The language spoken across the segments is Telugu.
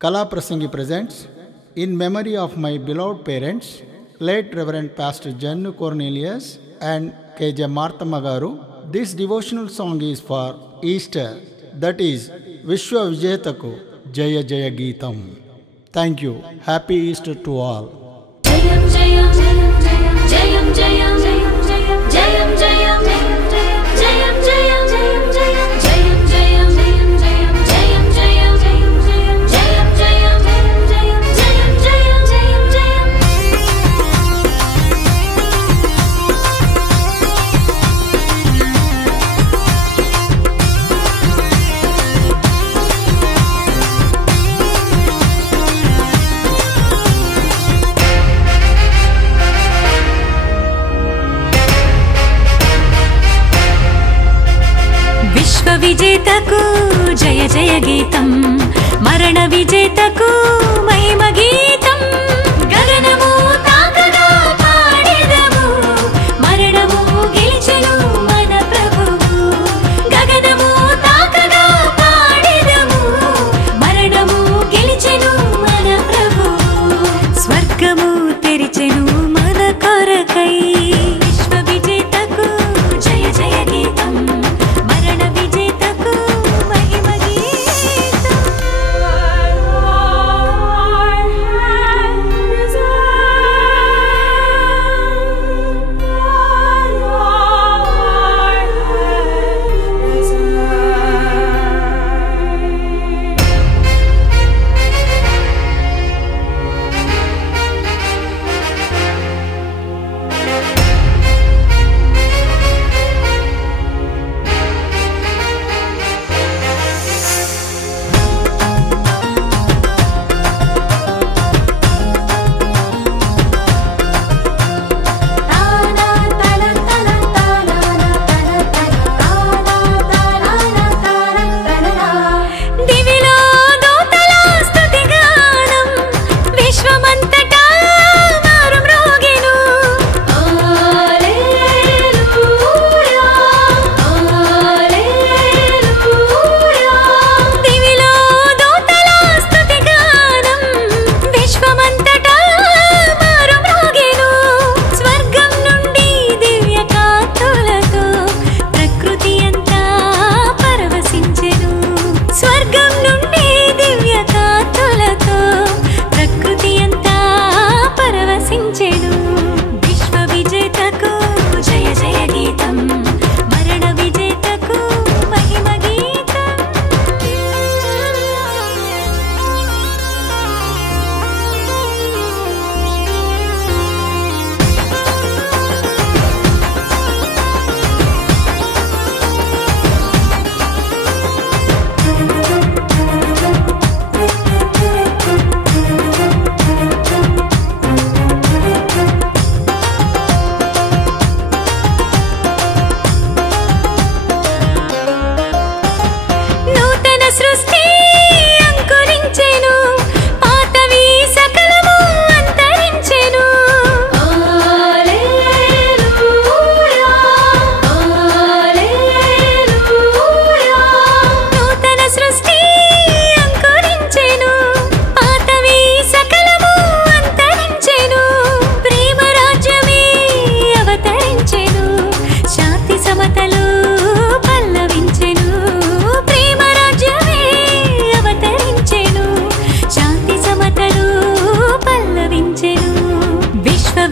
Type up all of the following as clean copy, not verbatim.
Kala Prasangi presents, in memory of my beloved parents, late Reverend Pastor Jannu Cornelius and K.J. Marthamma Garu. This devotional song is for Easter, that is Vishwa Vijetaku Jaya Jaya Geetam. Thank you. Happy Easter to all. Jayam Jayam Jayam Jayam Jayam Jayam Jayam Jayam Jayam Jayam Jayam విజేతకు జయ జయ గీతం మరణ విజేతకు మహిమ గీతం గగనము తాకగా పాడెదము మరణము గెలిచెను మన ప్రభువు గగనము తాకగా పాడెదము మరణము గెలిచెను మన ప్రభువు స్వర్గము తెరిచెను మన కొరకై విశ్వ విజేతకు జయ జయ గీతం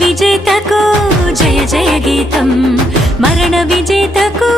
విజేతకు జయ జయ గీతం మరణ విజేతకు